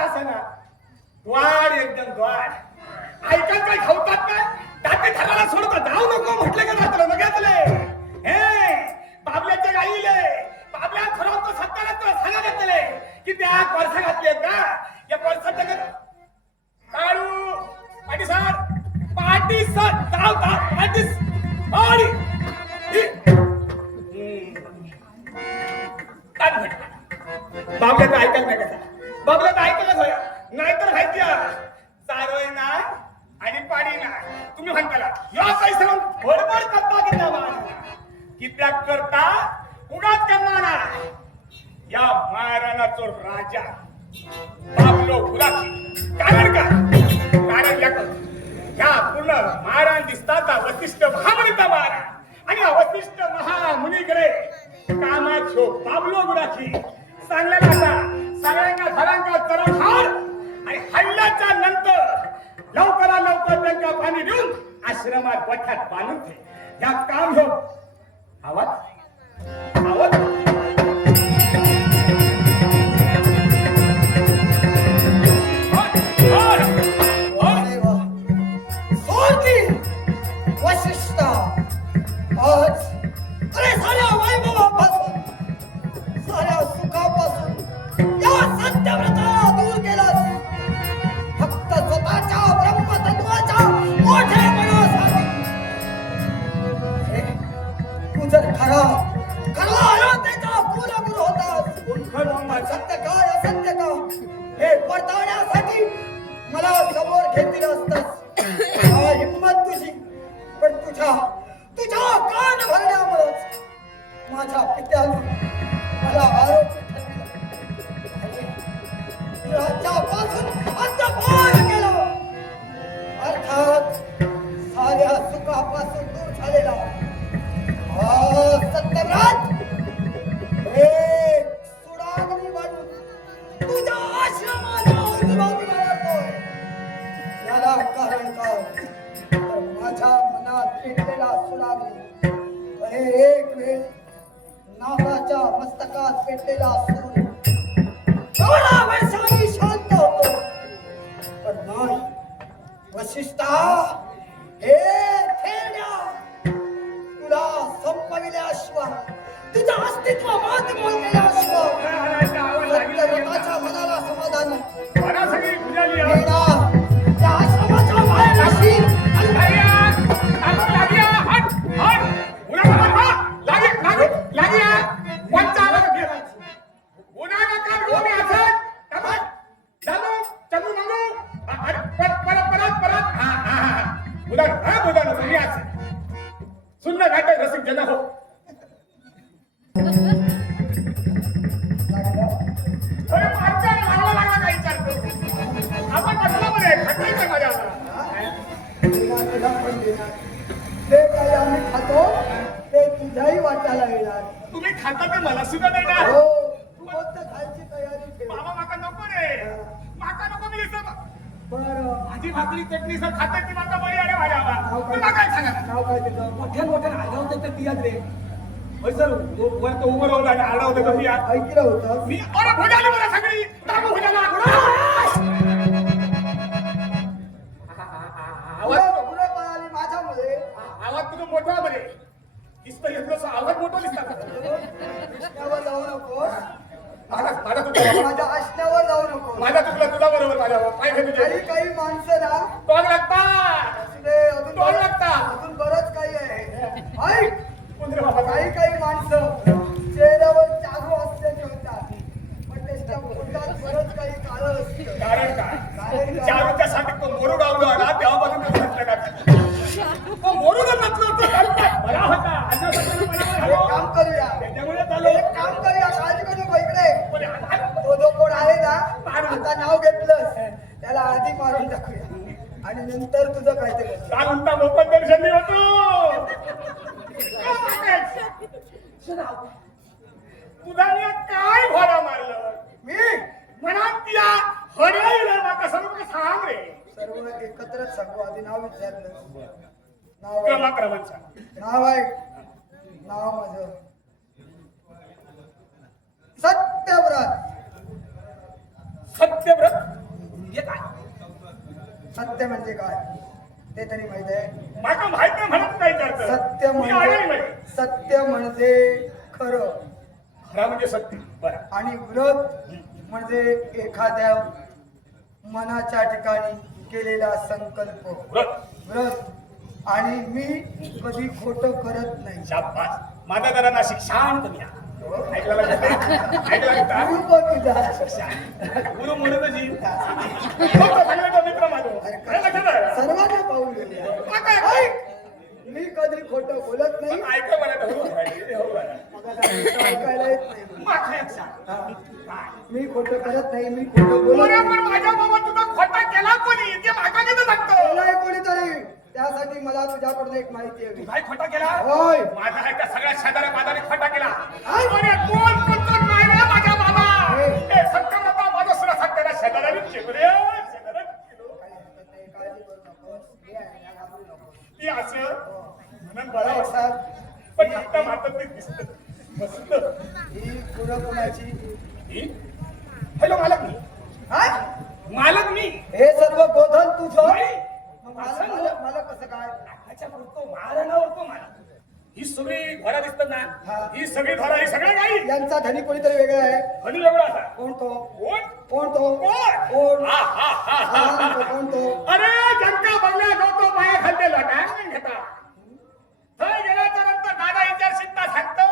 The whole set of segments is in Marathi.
असं ना द्वाड एकदम द्वाड ऐकत काय खावतात ना दाते धराला सोडतात धाव नको म्हटलं का जातलं मग घेतले हे बाबल्याच्या गाईले बाबल्या खरं तो सत्ताला तो सांगा घेतले की त्या परसा घातले का या परसाच्या काळू पाटी सर धाव धाव पाटी पाडी काय म्हटलं बाबल्याचं ऐकायला नाही कसा बाबल्याचं ऐकायलाच होया नाहीतर माहिती चारोय ना आणि पाणी ना तुम्ही म्हणताला या पैसे बडबड करता की त्या कित्याक करता उगाच करणार ना या महाराणाचो राजा बाबलो गुलाची कारण का कारण ह्या पूर्ण महाराण दिसतात वशिष्ठ महामुनीचा महाराण आणि वशिष्ठ महामुनीकडे कामाचो बाबलो गुलाची सांगलेला असा सगळ्यांना घरांका चरवहार आणि हल्ल्याच्या नंतर लवकर त्यांना पाणी देऊन आश्रमात बठात बांधून ठे या काम हो आवाज वशिष्ठ आज अरे साऱ्या वैभवापासून साऱ्या सुखापासून या सत्यव्रताला दूर केलास फक्त स्वतःच्या ब्रह्मतत्वाच्या मोठेपणासाठी तू जर खरा अयोध्येचा कुलगुरू होतास सत्य काय असत्य का हे पडताळण्यासाठी मला समोर घेतली असतास हिम्मत तुझी पण तुझ्या कान भरण्यामुळेच माझ्या पित्याने मला आरोप राज्यापासून अंतपार केलं अर्थात साऱ्या सुखापासून दूर झालेला सत्यव्रत एक सुडाग्नी बनून तुझ्या आश्रमाच्या अवतीभोवती मारतोय याला कारण काय तर माझ्या मनात पेटलेला सुडाग्नी हे एक वेळ नागाच्या मस्तकात पेटलेला सूर्य थोडा वर्षांनी शांत होतो पण नाही वशिष्ठा हे थेरड्या तुला संपविल्याशिवाय तुझं अस्तित्व मातीमोल केल्याशिवाय सत्यव्रताच्या मनाला समाधान नाही त्या आश्रमाच्या बाहेर असशील ते काही आम्ही खातो ते तुझ्याही वाटायला येणार तुम्ही खाता ते मला सुद्धा देणार हो तू फक्त खायची तयारी ठेव बाबा माका नको रे माका नको मी बरं भाजी भाकरी चटणी सर खातात ती माका बरी आहे माझ्या काय सांगा नाव काय त्याचं मोठ्या आला होता तर तियात रे होय सर वर तो उभं राहून आणि आला होता तर तियात ऐकलं होतं मी अरे भोजाली मला सगळी टाकू भोजाला आवाज माझ्यामुळे आवाज तुझा मोठा बरे दिसतं येतो आवाज मोठा दिसतात कृष्णावर जाऊ नकोस माझ्या आशण्यावर जाऊ नको माझ्या तुला तुझा बरोबर माझ्यावर काय घेतो काही माणसं ना तोंड लागतात तोंड लागतात अजून बरंच काही आहे ऐक बाबा काही माणसं चेहऱ्यावर चालू असल्याचे होतात पण त्याच्या पोटात बरंच काही काळं असतं कारण काय चारूच्या साठी तो मोरू गावलो ना तेव्हापासून तो म्हटलं का मोरू जर नसलं होतं बरा होता काम करूया त्याच्यामुळे झालं एक काम करूया काळजी करू नको इकडे तो जो कोण आहे ना आता नाव घेतलंस त्याला आधी मारून टाकूया आणि नंतर तुझं काहीतरी काल म्हणता मोफत दर्शन नाही होतो तुझा काय घोडा मारलं मी म्हणा तिला हरवलं माका सर्व सांग रे सर्व एकत्रच सांगू आधी नाव विचारलं नाव क्रमाक्रमांचा नाव आहे नाव माझं सत्यव्रत सत्यव्रत म्हणजे काय? सत्य म्हणजे काय ते तरी माहित आहे? माका माहित नाही म्हणत नाही करत. सत्य मी आलेली म्हणजे माहिती. सत्य म्हणजे खरं खरा म्हणजे सत्य. बरं. आणि व्रत म्हणजे एखाद्या मनाच्या ठिकाणी केलेला संकल्प. व्रत. व्रत आणि मी कधी खोटं करत नाही. शाबास. माझा जरा नाशिक शांत घ्या. ऐकला ऐकला गुरु कोण तुझा? गुरु म्हणून जी सगळ्याचा मित्र माझा. हे लक्षात आहे. सर्वांना पाहून गेले. ऐक, मी कधी खोटं बोलत नाही. ऐका म्हणत हो बरं. मला ऐकायला येत नाही. माका एक सांग. हा. मी खोटं करत नाही, मी खोटं बोलत बरं, नाही. पण माझ्या बाबा तुझा खोटा केला कोणी ते माका किती सांगतो. बोलाय कोणीतरी. त्यासाठी मला तुझ्याकडून एक माहिती हवी. काय खोटा केला? होय. माझा आहे त्या सगळ्या शेजाऱ्या पाजारी खोटा केला. काय? अरे कोण कोण नाही रे माझ्या बाबा. हे. हे सत्यव्रता माझं सुद्धा सत्याला शेजाऱ्याने केलं रे. शेजाऱ्याने केलं. काही हरकत नाही, काळजी करू नकोस. मी आहे ना, घाबरू नकोस. ती असं म्हणून बरं वाटतं. साहेब, पण हप्ता मारतात ते दिसतं. मस्त. ही पुरं कोणाची? ही? हॅलो मालक मी. काय? मालक मी. हे सर्व गोधन तुझं? नाही. मग मला कसं काय? अच्छा बोलतो महाराणावरतो मला. ही सगळी घोडा दिसतात हा. ना. ही सगळी घोडा ही सगळ्या गाई. यांचा धनी कोणीतरी वेगळा आहे. आणि एवढा असा. कोण तो? कोण? कोण तो? कोण? कोण? हा, हा, हा, हा, हा, हा. कोण तो? अरे जनता बंगला लोक पाया खालते लोटांगण घेता. थंय गेल्याच्या नंतर दादा विचार शिकता सांगतो.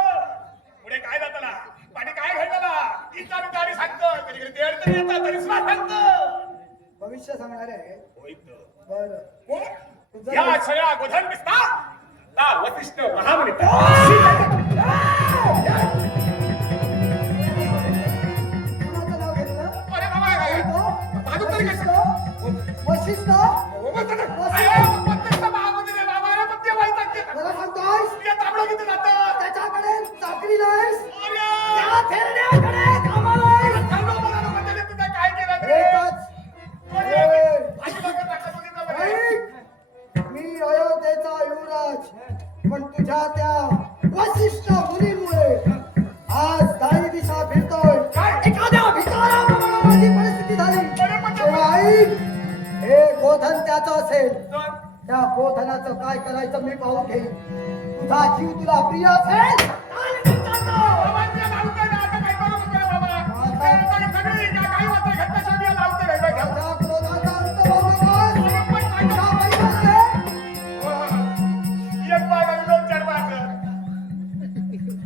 पुढे काय जाताला पाठी काय घडलेला विचार गाडी सांगतो. कधी कधी तेड तरी येतात तरी सुद्धा सांगतो. भविष्य सांगणार आहे. होय तर. बरं. कोण? तुझं या नाव- सगळ्या गोधन दिसता ता वसिष्ठ महामुनी. कुणाचं नाव घेतलं? अरे बाबा काय? कोण तो? बाजू तरी वशिष्ठ? कसं? वशिष्ठ? हो, बस झालं. अरे, वसिष्ठ महामुनी रे बाबा. अरे, पण ते वैताग देतात. मला सांगतोयस? ते तांबडं किती जातं? त्याच्याकडे चाकरी नाहीस? अरे! त्या थेरड्याकडे कामाला आहेस? ठरलो मला नको त्याने तुझं काय केलं रे? एकच. अरे, ए. भाजी भाकर टाकत होती ना बरं. ऐक, मी अयोध्येचा युवराज, पण तुझ्या त्या वशिष्ठ मुलीमुळे आज दारी दिशा फिरतोय. काय? एखाद्या भिकाऱ्याप्रमाणे माझी परिस्थिती झाली. अरे, पण- तेव्हा ऐक, हे गोधन त्याचं असेल. तर, त्या गोधनाचं काय करायचं मी पाहून घेईन. तुझा जीव तुला प्रिय असेल आणि मी चालतो. बाबांच्या लावतं ना, आता काय करू नको रे बाबा. ते आता सगळे या गाई वाटतं घेतल्याशिवाय या लावतं रे बाई. माझ्या क्रोधाचा अंत पाहू नकोस. अरे, पण काय तुझा करू? परिवार आहे. एक बाग आणि दोन चार बाग.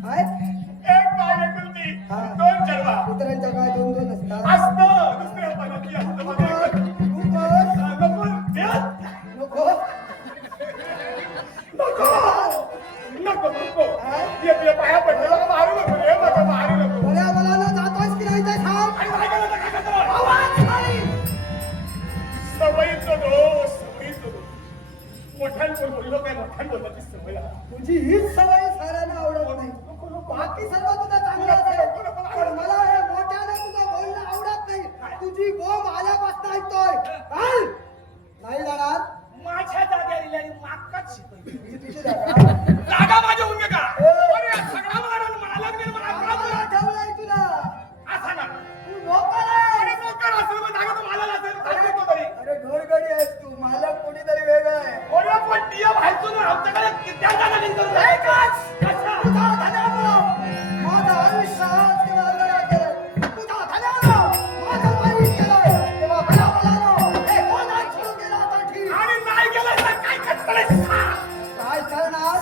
काय? एक बाग एक कुलती, हा. दोन चरवा. कुत्र्यांच्या काय दोन दोन असतात. असतं, दुसऱ्या पाण्याची असतं मध्ये. तू कर. नको, देत. नको. नको. नको, नको. ये पाया पडलेला मारू नको रे, नको मारू नको. बऱ्या बलानं जातोयस की नाही ते सांग. आणि काय केलं तर काय करतो? आवाज खाली. सवयीचं दोष, सवयीचं दोष. मोठ्यान कोण बोललो काय मोठ्यान बोलला ती सवय लागली. तुझी हीच सवय साऱ्यांना आवडत नाही. बाकी सर्व तुझं चांगलं असेल. पण मला हे मोठ्यानं तुझं बोलणं आवडत नाही. तुझी बोंब आल्यापासून ऐकतोय. चाल. नाही जाणार. माझ्या जाग्यावर इल्याने मागकाच शिकवली. ही तुझी जागा. जागा माझ्या होऊन का? ए. अरे सगळा मारायला मला लागले मला मला ठेवलंय तुला. असा ना. तू नोकर आहेस. अरे नोकर असेल मग जागा तर मला असेल सांगतो तरी. अरे घोरगडी आहेस तू. मालक कोणीतरी वेगळं आहे. अरे पण टिया व्हायचो ना आमच्याकडे कित्या जागा नाही करून एकच. कसा? तुझा धन्यवाद. माझं आयुष्य आज किंवा लढा केलं. तुझा धन्यवाद. माझं वाईट केलं. तेव्हा भल्या भल्यानं हे गोंधळ सोडून गेला तर ठीक. आणि नाही गेलं तर काय करतोय? काय करणार?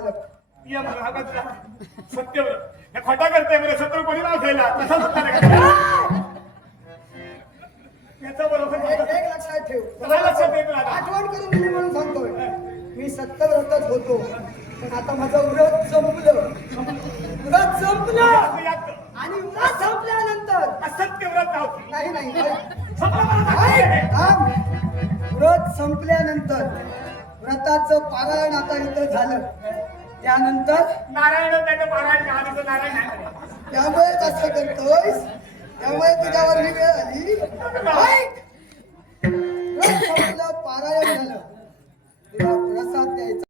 मालक या महागातला सत्यव्रत या खोटा करते म्हणजे शत्रू कोणी नाव ठेवला तसा सुद्धा नाही का? याचा बरोबर एक लक्षात ठेव काय लक्षात येत नाही? आठवण करून दिली म्हणून सांगतोय मी सत्यव्रतच होतो पण आता माझं व्रत संपलं आणि व्रत संपल्यानंतर असत्यव्रत नाव नाही नाही ऐक. संपलं मला सांगायचं. ऐक, थांब. व्रत संपल्यानंतर व्रताचं पारायण आता इथं झालं त्यानंतर नारायण त्याचं पारायण का आधीचं नारायण नाही. त्यामुळे असं करतोयस त्यामुळे तुझ्यावर ही वेळ आली ऐक. व्रत संपलं पारायण झालं तुला प्रसाद द्यायचा